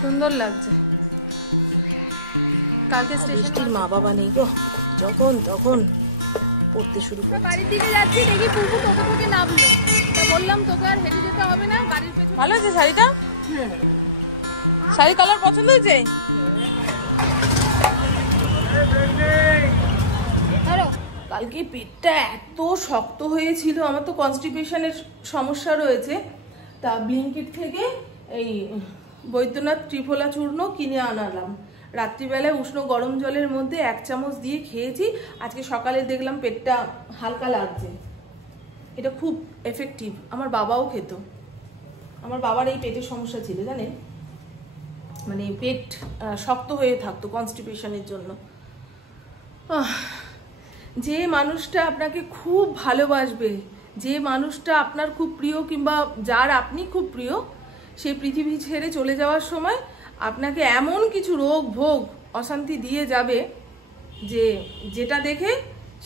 সুন্দর লাগছে। কালকে স্টেশনের মা বাবা নেই গো, যখন তখন পড়তে শুরু করে। বাড়ির দিকে যাচ্ছি, দেখি পুপু টোটো থেকে নামলো, তা বললাম তোকে আর হেঁটে যেতে হবে না, বাড়ির পেছনে। ভালো আছে শাড়িটা? শাড়ি কালার পছন্দ হয়েছে? কালকে পেটটা এত শক্ত হয়েছিল, আমার তো কনস্টিপেশনের সমস্যা রয়েছে, তা ব্লিঙ্কিট থেকে এই বৈদ্যনাথ ত্রিফলা চূর্ণ কিনে আনালাম। রাত্রিবেলায় উষ্ণ গরম জলের মধ্যে 1 চামচ দিয়ে খেয়েছি। আজকে সকালে দেখলাম পেটটা হালকা লাগছে। এটা খুব এফেক্টিভ। আমার বাবাও খেত, আমার বাবার এই পেটের সমস্যা ছিল জানেন, মানে পেট শক্ত হয়ে থাকতো কনস্টিপেশনের জন্য। যে মানুষটা আপনাকে খুব ভালোবাসবে, যে মানুষটা আপনার খুব প্রিয় কিংবা যার আপনি খুব প্রিয়, সেই পৃথিবী ছেড়ে চলে যাওয়ার সময় আপনাকে এমন কিছু রোগ ভোগ অশান্তি দিয়ে যাবে যে যেটা দেখে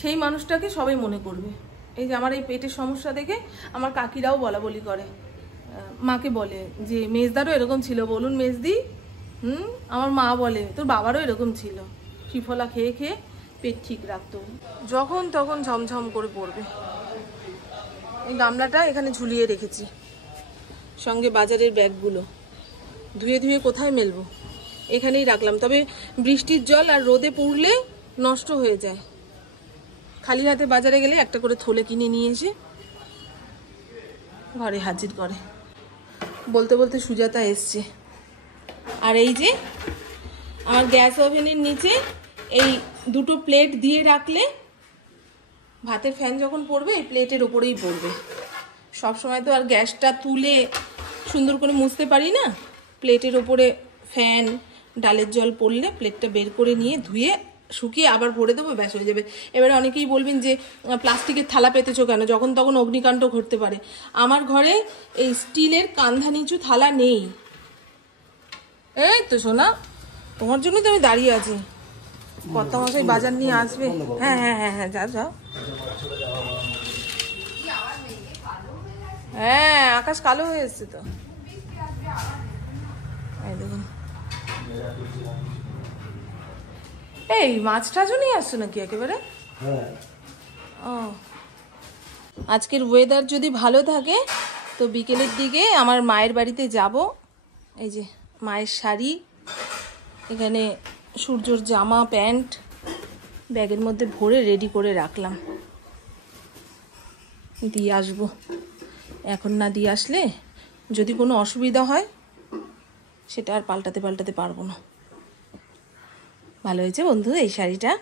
সেই মানুষটাকে সবাই মনে করবে। এই যে আমার এই পেটের সমস্যা দেখে আমার কাকিরাও বলা বলি করে, মাকে বলে যে মেজদারও এরকম ছিল, বলুন মেজদি। আমার মা বলে তোর বাবারও এরকম ছিল, ত্রিফলা খেয়ে খেয়ে পেট ঠিক রাখতো, যখন তখন ঝমঝম করে পড়বে। এই গামলাটা এখানে ঝুলিয়ে রেখেছি, সঙ্গে বাজারের ব্যাগগুলো ধুয়ে ধুয়ে কোথায় মেলবো, এখানেই রাখলাম। তবে বৃষ্টির জল আর রোদে পুড়লে নষ্ট হয়ে যায়। খালি হাতে বাজারে গেলে একটা করে থলে কিনে নিয়ে এসে ঘরে হাজির করে। বলতে বলতে সুজাতা এসছে। আর এই যে আমার গ্যাস ওভেনের নিচে এই 2টো প্লেট দিয়ে রাখলে ভাতের ফ্যান যখন পড়বে এই প্লেটের ওপরেই পড়বে। সব সময় তো আর গ্যাসটা তুলে সুন্দর করে মুছতে পারি না, প্লেটের ওপরে ফ্যান ডালের জল পড়লে প্লেটটা বের করে নিয়ে ধুয়ে শুকিয়ে আবার ভরে দেবো, ব্যাস হয়ে যাবে। এবারে অনেকেই বলবেন যে প্লাস্টিকের থালা পেতেছো কেন, যখন তখন অগ্নিকাণ্ড ঘটতে পারে। আমার ঘরে এই স্টিলের কান্ধা নিচু থালা নেই। এই তো সোনা, তোমার জন্যই তো আমি দাঁড়িয়ে আছি। কত মাসে বাজার নিয়ে আসবে। হ্যাঁ হ্যাঁ হ্যাঁ হ্যাঁ, যাও যাও। হ্যাঁ আকাশ কালো হয়ে এসছে তো, এই দেখুন। এই মাছ টাছও নিয়ে আসছো নাকি একেবারে? ও, আজকের ওয়েদার যদি ভালো থাকে তো বিকেলের দিকে আমার মায়ের বাড়িতে যাব। এই যে মায়ের শাড়ি, এখানে সূর্যর জামা প্যান্ট ব্যাগের মধ্যে ভরে রেডি করে রাখলাম, দিয়ে আসবো। এখন না দিয়ে আসলে যদি কোনো অসুবিধা হয় সেটা আর পাল্টাতে পারবো না। ভালো হয়েছে বন্ধু এই শাড়িটা,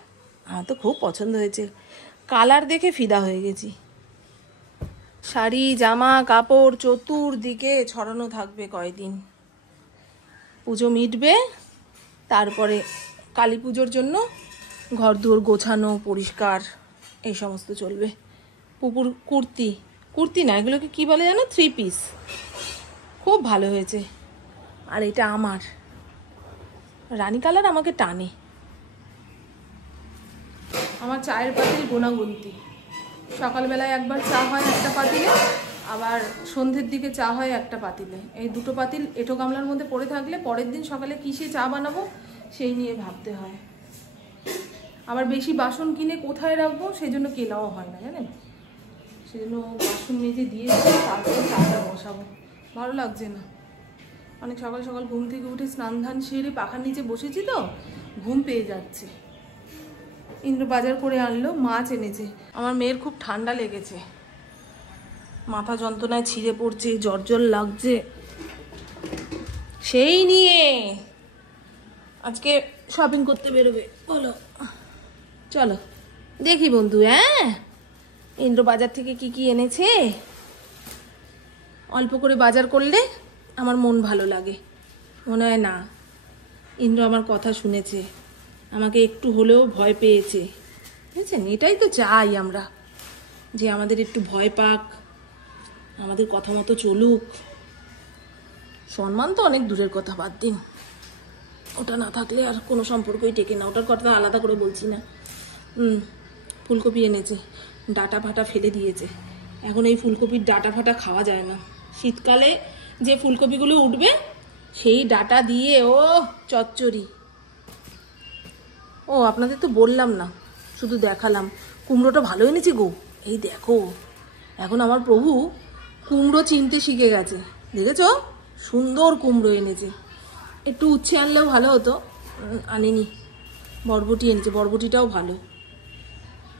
আমার তো খুব পছন্দ হয়েছে, কালার দেখে ফিদা হয়ে গেছি। শাড়ি জামা কাপড় চতুর্দিকে ছড়ানো থাকবে কয়দিন, পুজো মিটবে, তারপরে কালী পুজোর জন্য ঘর দুয়ার গোছানো পরিষ্কার এই সমস্ত চলবে। পুপুর কুর্তি না, এগুলোকে কি বলে জানো, 3 পিস, খুব ভালো হয়েছে। আর এটা আমার রানী কালার, আমাকে টানে। আমার চায়ের পাতিল গোনাগুনতি, সকালবেলায় একবার চা হয় একটা পাতিলে, আবার সন্ধ্যের দিকে চা হয় একটা পাতিলে। এই 2টো পাতিল এঁটো গামলার মধ্যে পড়ে থাকলে পরের দিন সকালে কিসে চা বানাবো সেই নিয়ে ভাবতে হয়। আবার বেশি বাসন কিনে কোথায় রাখবো সেই জন্য কেনাও হয় না জানেন, সেজন্য বাসন মেজে দিয়ে তারপরে চাটা বসাবো। ভালো লাগছে না, অনেক সকাল সকাল ঘুম থেকে উঠে স্নান ধান সেরে পাখার নিচে বসেছি তো ঘুম পেয়ে যাচ্ছে। ইন্দ্র বাজার করে আনলো, মাছ এনেছে। আমার মেয়ের খুব ঠান্ডা লেগেছে, মাথা যন্ত্রণায় ছিঁড়ে পড়ছে, জ্বর জ্বর লাগছে, সেই নিয়ে আজকে শপিং করতে বেরোবে। বলো চলো দেখি বন্ধু। হ্যাঁ ইন্দ্র বাজার থেকে কি কি এনেছে, অল্প করে বাজার করলে আমার মন ভালো লাগে, মনে হয় না ইন্দ্র আমার কথা শুনেছে, আমাকে একটু হলেও ভয় পেয়েছে, বুঝছেন? এটাই তো চাই আমরা, যে আমাদের একটু ভয় পাক, আমাদের কথা মতো চলুক। সম্মান তো অনেক দূরের কথা, বাদ দিন, ওটা না থাকলে আর কোনো সম্পর্কই টেকে না, ওটার কথা আলাদা করে বলছি না। ফুলকপি এনেছে, ডাটা ফাটা ফেলে দিয়েছে, এখন এই ফুলকপির ডাটা ফাটা খাওয়া যায় না। শীতকালে যে ফুলকপিগুলো উঠবে সেই ডাটা দিয়ে ও চচ্চড়ি। ও আপনাদের তো বললাম না, শুধু দেখালাম। কুমড়োটা ভালো এনেছি গো, এই দেখো। এখন আমার প্রভু কুমড়ো চিনতে শিখে গেছে, দেখেছ? সুন্দর কুমড়ো এনেছে। একটু উচ্ছে আনলেও ভালো হতো, আনেনি। বরবটি এনেছে, বরবটিটাও ভালো।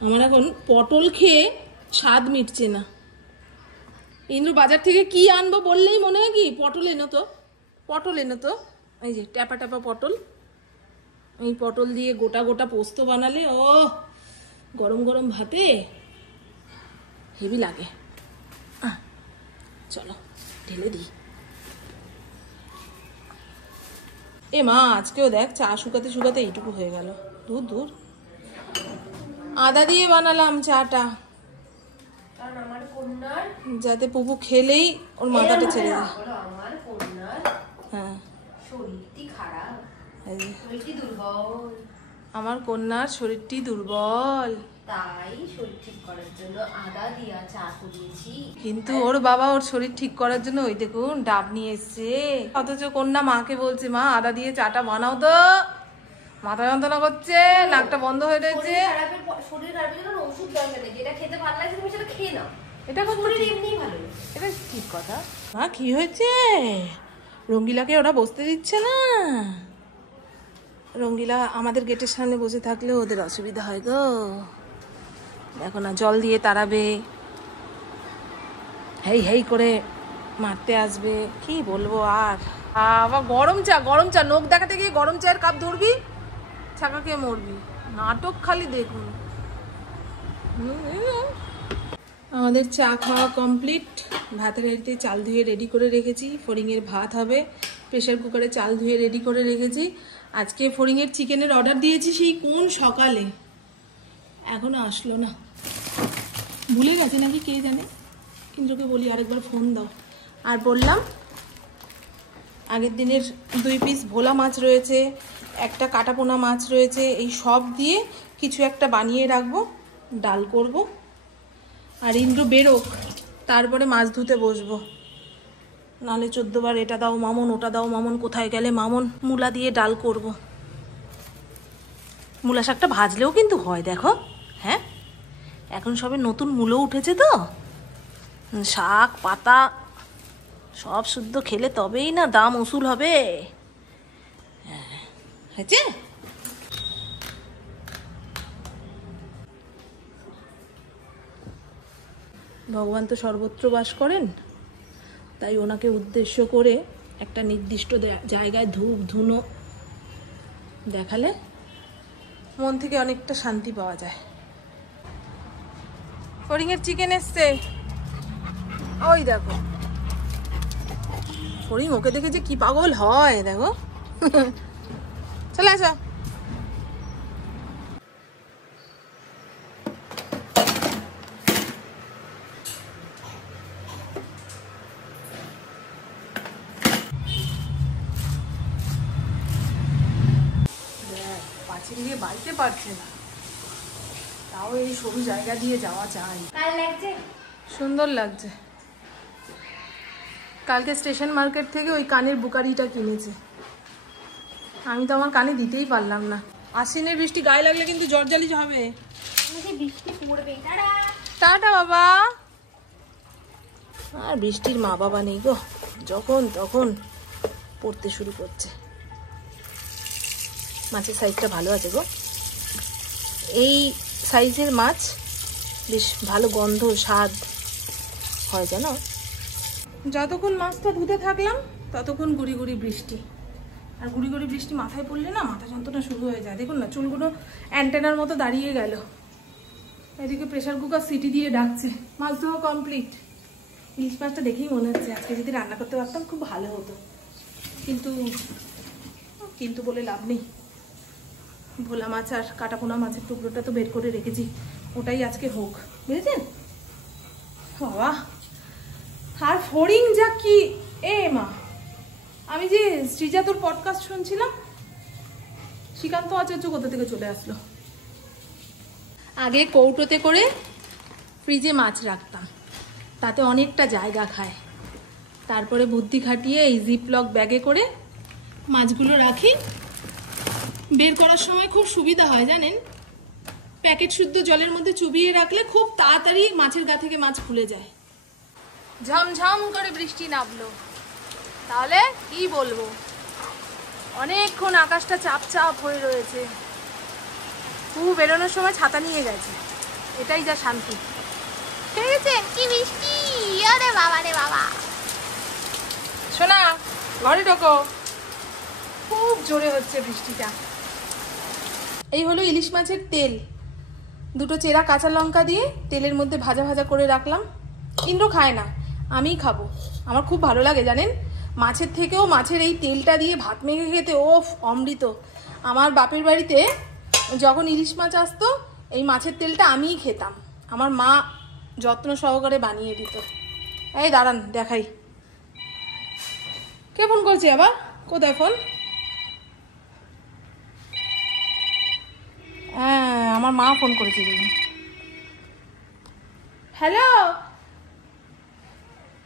আমার এখন পটল খেয়ে স্বাদ মিটছে না। ইন্দ্র বাজার থেকে কি আনবো বললেই মনে হয় কি পটল এনো তো, পটল এনো তো। এই যে ট্যাপা ট্যাপা পটল, এই পটল দিয়ে গোটা গোটা পোস্ত বানালে ও গরম গরম ভাতে হেভি লাগে। চলো ঢেলে দিই। এ মা, আজকেও দেখ চা শুকাতে শুকাতে এইটুকু হয়ে গেল। দূর দূর। আদা দিয়ে বানালাম চাটা, যাতে পুপু খেলেই ওর মাথাটা ছেড়ে যায়। হ্যাঁ, আমার কন্যার শরীরটি দুর্বল, তাই শরীর ঠিক করার জন্য আদা দিয়ে চা করিয়েছি। কিন্তু ওর বাবা ওর শরীর ঠিক করার জন্য ওই দেখুন ডাব নিয়ে এসছে। অথচ কন্যা মাকে বলছে, মা আদা দিয়ে চাটা বানাও তো, মাথা যন্ত্রণা করছে, নাকটা বন্ধ হয়ে রয়েছে। শরীর খারাপের জন্য ওষুধ দরকার নেই, যেটা খেতে ভালো লাগছে তুমি সেটা খেয়ে নাও। এটা শরীর এমনিই ভালো, এটা ঠিক কথা। মা কি হয়েছে? রঙ্গিলাকে ওরা বসতে দিচ্ছে না। রঙ্গিলা আমাদের গেটের সামনে বসে থাকলে ওদের অসুবিধা হয় গো। দেখো না, জল দিয়ে তাড়াবে, হেই হেই করে মারতে আসবে, কি বলবো আর। আবার গরম চা, গরম চা, নখ দেখাতে গিয়ে গরম চায়ের কাপ ধরবি, ছাকা খেয়ে মরবি। নাটক খালি দেখুন। আমাদের চা খাওয়া কমপ্লিট। ভাতের হাঁড়িতে চাল ধুয়ে রেডি করে রেখেছি, ফড়িংয়ের ভাত হবে। প্রেশার কুকারে চাল ধুয়ে রেডি করে রেখেছি। আজকে ফড়িংয়ের চিকেনের অর্ডার দিয়েছি সেই কোন সকালে, এখনো আসলো না। ভুলে গেছে নাকি কে জানে। কিন্তু বলি আরেকবার ফোন দাও। আর বললাম আগের দিনের 2 পিস ভোলা মাছ রয়েছে, একটা কাটাপোনা মাছ রয়েছে, এই সব দিয়ে কিছু একটা বানিয়ে রাখবো, ডাল করব। আর ইন্দ্র বেরোক, তারপরে মাছ ধুতে বসবো। নালে 14 বার এটা দাও মামন, ওটা দাও মামন, কোথায় গেলে মামন। মূলা দিয়ে ডাল করব। মূলা শাকটা ভাজলেও কিন্তু হয়, দেখো। হ্যাঁ, এখন সবে নতুন মূলো উঠেছে তো, শাক পাতা সব শুদ্ধ খেলে তবেই না দাম উসুল হবে। হয়েছে? ভগবান তো সর্বত্র বাস করেন, তাই ওনাকে উদ্দেশ্য করে একটা নির্দিষ্ট জায়গায় ধূপ ধুনো দেখালে মন থেকে অনেকটা শান্তি পাওয়া যায়। ফড়িংয়ের চিকেন এসছে, ওই দেখো। ফড়িং ওকে দেখে যে কি পাগল হয় দেখো। চলে আসো। পাঁচিল দিয়ে বাড়িতে পারছে না, তাও এই সরু জায়গা দিয়ে যাওয়া যায়। সুন্দর লাগছে। কালকে স্টেশন মার্কেট থেকে ওই কানের বুকারিটা কিনেছে। আমি তো আমার কানে দিতেই পারলাম না। আশ্বিনের বৃষ্টি গায়ে লাগলে কিন্তু জর্জালি হবে। টাটা বাবা। আর বৃষ্টির মা বাবা নেই গো, যখন তখন পড়তে শুরু করছে। মাছের সাইজটা ভালো আছে গো, এই সাইজের মাছ বেশ ভালো গন্ধ স্বাদ হয় জানো। যতক্ষণ মাছটা ধুতে থাকলাম ততক্ষণ গুড়ি গুড়ি বৃষ্টি। আর গুড়ি গুড়ি বৃষ্টি মাথায় পড়লে না মাথা যন্ত্রণা শুরু হয়ে যায়। দেখুন না, চুলগুলো অ্যান্টেনার মতো দাঁড়িয়ে গেল। এদিকে প্রেশার কুকার সিটি দিয়ে ডাকছে। মাছ ধোয়া কমপ্লিট। ইলিশ মাছটা দেখেই মনে হচ্ছে আজকে যদি রান্না করতে পারতাম খুব ভালো হতো, কিন্তু বলে লাভ নেই। ভোলা মাছ আর কাটাপোনা মাছের টুকরোটা তো বের করে রেখেছি, ওটাই আজকে হোক, বুঝেছেন বাবা। আর ফড়িং যা কি, এ মা, আমি যে শ্রীজা তোর পডকাস্ট শুনছিলাম, শ্রীকান্ত আচার্য কোথা থেকে চলে আসলো। আগে কৌটোতে করে ফ্রিজে মাছ রাখতাম, তাতে অনেকটা জায়গা খায়। তারপরে বুদ্ধি খাটিয়ে এই জিপলক ব্যাগে করে মাছগুলো রাখি, বের করার সময় খুব সুবিধা হয় জানেন। প্যাকেট শুদ্ধ জলের মধ্যে চুবিয়ে রাখলে খুব তাড়াতাড়ি মাছের গা থেকে মাছ খুলে যায়। ঝমঝম করে বৃষ্টি নামলো, তাহলে কি বলবো, অনেকক্ষণ আকাশটা চাপ চাপ হয়ে রয়েছে। খুব বেরোনোর সময় ছাতা নিয়ে গেছে, এটাই যা শান্তি। ঠিক আছে, কি বৃষ্টি, আরে বাবা রে বাবা। শোনা, ঘরে ঢোকো, খুব জোরে হচ্ছে বৃষ্টিটা। এই হলো ইলিশ মাছের তেল, দুটো চেরা কাঁচা লঙ্কা দিয়ে তেলের মধ্যে ভাজা ভাজা করে রাখলাম। ইন্দ্র খায় না, আমিই খাবো, আমার খুব ভালো লাগে জানেন। মাছের থেকেও মাছের এই তেলটা দিয়ে ভাত মেখে খেতে ওফ অমৃত। আমার বাপের বাড়িতে যখন ইলিশ মাছ আসতো এই মাছের তেলটা আমিই খেতাম, আমার মা যত্ন সহকারে বানিয়ে দিত। এই দাঁড়ান দেখাই, কে ফোন করছে আবার, কোথায় ফোন? হ্যাঁ, আমার মা ফোন করেছিল। হ্যালো,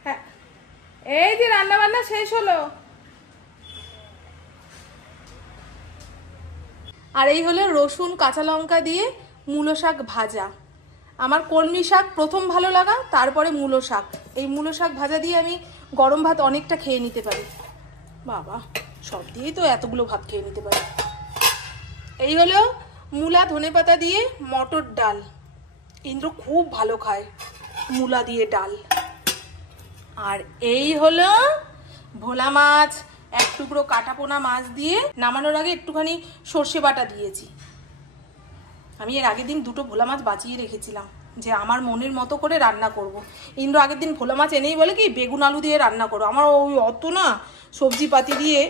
হ্যাঁ এই যে রান্না বান্না শেষ হলো। আর এই হলো রসুন কাঁচা লঙ্কা দিয়ে মূলো শাক ভাজা। আমার কলমি শাক প্রথম ভালো লাগা, তারপরে মূলো শাক। এই মূলো শাক ভাজা দিয়ে আমি গরম ভাত অনেকটা খেয়ে নিতে পারি। বাবা, সব দিয়েই তো এতগুলো ভাত খেয়ে নিতে পারি। এই হলো মূলা ধনেপাতা দিয়ে মটর ডাল, ইন্দ্র খুব ভালো খায় মূলা দিয়ে ডাল। আর এই হলো ভোলা মাছ, এক টুকরো কাটাপোনা মাছ দিয়ে নামানোর আগে একটুখানি সর্ষে বাটা দিয়েছি। আমি এর আগের দিন দুটো ভোলা মাছ বাঁচিয়ে রেখেছিলাম যে আমার মনের মতো করে রান্না করব। ইন্দ্র আগের দিন ভোলা মাছ এনেই বলে কি বেগুন আলু দিয়ে রান্না করো। আমার ওই অত না সবজি পাতি দিয়ে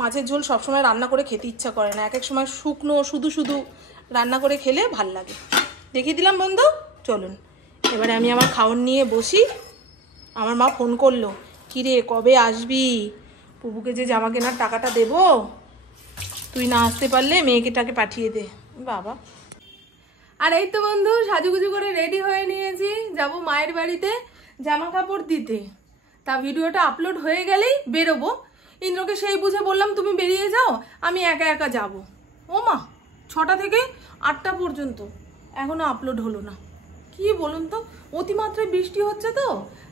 মাছের ঝোল সবসময় রান্না করে খেতে ইচ্ছা করে না, এক এক সময় শুকনো শুধু শুধু রান্না করে খেলে ভাল লাগে। দেখিয়ে দিলাম বন্ধু, চলুন এবারে আমি আমার খাওয়ার নিয়ে বসি। আমার মা ফোন করলো, কিরে কবে আসবি, পুবুকে যে জামা কেনার টাকাটা দেবো, তুই না আসতে পারলে মেয়েকেটাকে পাঠিয়ে দে। বাবা, আর এই তো বন্ধু সাজুগুজু করে রেডি হয়ে নিয়েছি, যাব মায়ের বাড়িতে জামা কাপড় দিতে। তা ভিডিওটা আপলোড হয়ে গেলেই বেরোবো। ইন্দ্রকে সেই বুঝে বললাম তুমি বেরিয়ে যাও, আমি একা একা যাব। ও মা, 6টা থেকে 8টা পর্যন্ত এখনো আপলোড হলো না। কি বলুন তো, অতিমাত্রায় বৃষ্টি হচ্ছে তো,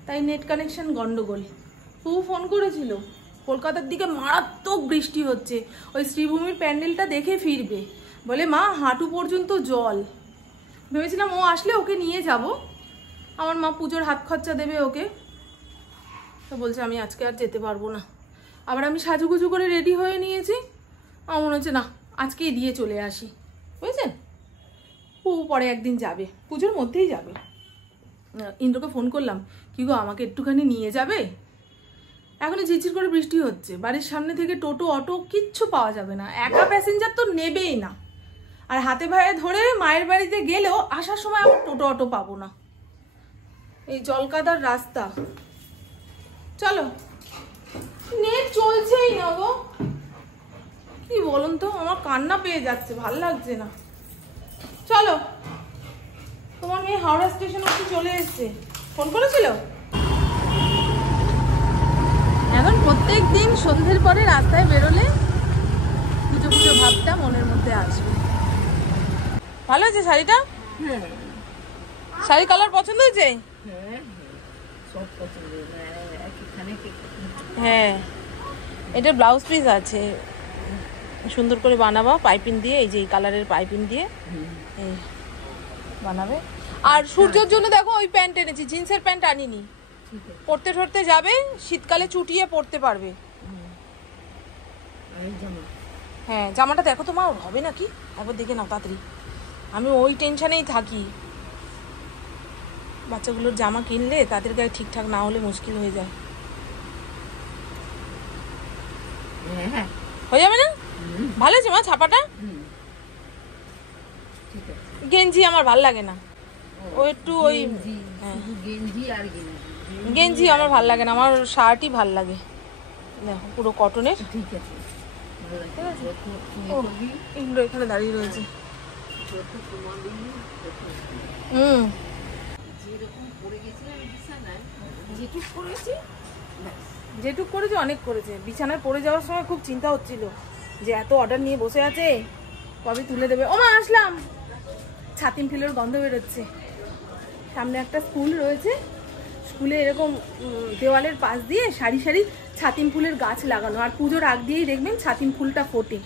তাই নেট কানেকশন গন্ডগোল। ও ফোন করেছিল, কলকাতার দিকে মারাত্মক বৃষ্টি হচ্ছে, ওই শ্রীভূমির প্যান্ডেলটা দেখে ফিরবে। বলে মা হাঁটু পর্যন্ত জল। ভেবেছিলাম ও আসলে ওকে নিয়ে যাব, আমার মা পুজোর হাত খরচা দেবে ওকে। তো বলছে আমি আজকে আর যেতে পারবো না। আবার আমি সাজুগুজু করে রেডি হয়ে নিয়েছি, আমার মনে হচ্ছে না আজকেই দিয়ে চলে আসি, বুঝেছেন। ও পরে একদিন যাবে, পুজোর মধ্যেই যাবে। ইন্দ্রকে ফোন করলাম, কি গো আমাকে একটুখানি নিয়ে যাবে? এখনই ঝিরঝির করে বৃষ্টি হচ্ছে, বাড়ির সামনে থেকে টোটো অটো কিচ্ছু পাওয়া যাবে না, একা প্যাসেঞ্জার তো নেবেই না। আর হাতে ভাইয়ে ধরে মায়ের বাড়িতে গেলেও আসার সময় আমার টোটো অটো পাবো না, এই জলকাদার রাস্তা। চলো, নেট চলছেই না গো, কি বলুন তো, আমার কান্না পেয়ে যাচ্ছে, ভাল লাগছে না। চলো, তোমার মেয়ে হাওড়া স্টেশন অবধি চলে এসছে, ফোন করেছিল। এখন প্রত্যেক দিন সন্ধ্যের পরে রাস্তায় বেরোলে পুজো পুজো ভাবটা মনের মধ্যে আসবে। ভালো আছে শাড়িটা? শাড়ি কালার পছন্দ হয়েছে? হ্যাঁ, এটা ব্লাউজ পিস আছে, সুন্দর করে বানাবো পাইপিং দিয়ে, এই যে এই কালারের পাইপিং দিয়ে এই বানাবে। আর সূর্যের জন্য দেখো ওই প্যান্ট এনেছি, জিন্সের প্যান্ট আনিনি, পরতে ঠরতে যাবে, শীতকালে চুটিয়ে পরতে পারবে। হ্যাঁ, জামাটা দেখো তো মা, হবে নাকি একবার দেখে নাও তাড়াতাড়ি। আমি ওই টেনশনেই থাকি, বাচ্চাগুলোর জামা কিনলে তাদের গায়ে ঠিকঠাক না হলে মুশকিল হয়ে যায়। হয়ে যাবে না? ভালো আছে মা ছাপাটা? গেঞ্জি আমার ভাল লাগে না, ও একটু ওই গেঞ্জি আমার ভাল লাগে না, আমার শার্টই ভাল লাগে। দেখো পুরো কটনের। ঠিক আছে, ইন্দ্র এখানে দাঁড়িয়ে রয়েছে। যেটুক করেছে অনেক করেছে। বিছানায় পড়ে যাওয়ার সময় খুব চিন্তা হচ্ছিল যে এত অর্ডার নিয়ে বসে আছে, কবে তুলে দেবে। ও মা আসলাম। ছাতিম ফুলের গন্ধ বেরোচ্ছে। সামনে একটা স্কুল রয়েছে, স্কুলে এরকম দেওয়ালের পাশ দিয়ে সারি সারি ছাতিম ফুলের গাছ লাগানো, আর পুজোর আগ দিয়েই দেখবেন ছাতিম ফুলটা ফোটে।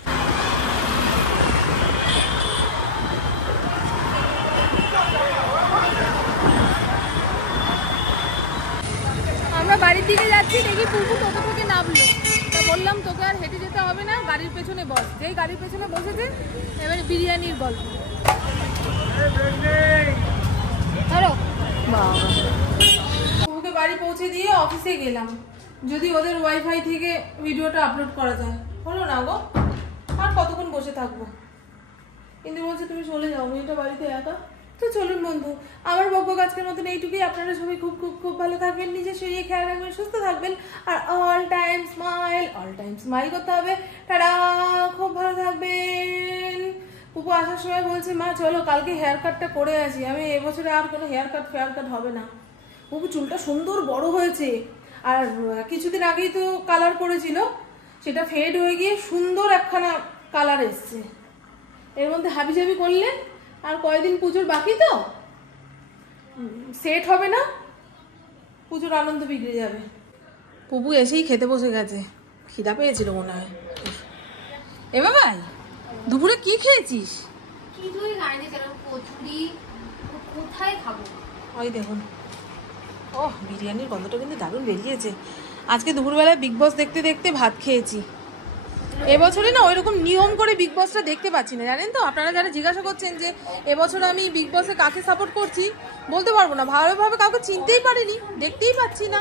আমরা বাড়ির দিকে যাচ্ছি, দেখি পুপু টোটো থেকে নামলো। তা বললাম তোকে আর হেঁটে যেতে হবে না, গাড়ির পেছনে বস। যেই গাড়ির পেছনে বসেছে এবারে বিরিয়ানির গল্প। পুপুকে বাড়ি পৌঁছে দিয়ে অফিসে গেলাম, যদি ওদের ওয়াইফাই থেকে ভিডিওটা আপলোড করা যায়। হলো না গো, আর কতক্ষণ বসে থাকবো। কিন্তু বলছে তুমি চলে যাও, মেয়েটা বাড়িতে একা। তো চলুন বন্ধু, আমার বকবক আজকের মতন এইটুকুই। আপনারা সবাই খুব খুব খুব ভালো থাকবেন, নিজের শরীরে খেয়াল রাখবেন, সুস্থ থাকবেন, আর অল টাইম স্মাইল করতে হবে। টাটা, খুব ভালো থাকবেন। পুপু আসার সময় বলছে মা চলো কালকে হেয়ার কাটটা করে আসি। আমি এবছরে আর কোনো হেয়ার কাট হবে না। পুপু চুলটা সুন্দর বড় হয়েছে, আর কিছুদিন আগেই তো কালার করেছিল, সেটা ফেড হয়ে গিয়ে সুন্দর একখানা কালার এসছে। এর মধ্যে হাবিজাবি করলে আর কয়দিন পুজোর বাকি, তো সেট হবে না, পুজোর আনন্দ বিগড়ে যাবে। পুপু এসেই খেতে বসে গেছে, খিদা পেয়েছিল মনে হয়। এ বাবাই, দুপুরে কি খেয়েছিস? কিছুই খাইনি, কচুরি কোথায় খাবো। ওই দেখুন, ওহ বিরিয়ানির গন্ধটা কিন্তু দারুণ বেরিয়েছে। আজকে দুপুরবেলায় বিগ বস দেখতে দেখতে ভাত খেয়েছি। এবছরে না ওইরকম নিয়ম করে বিগ বসটা দেখতে পাচ্ছি না, জানেন তো। আপনারা যারা জিজ্ঞাসা করছেন যে এবছর আমি বিগ বসে কাকে সাপোর্ট করছি, বলতে পারবো না, ভালোভাবে কাউকে চিনতেই পারিনি, দেখতেই পাচ্ছি না।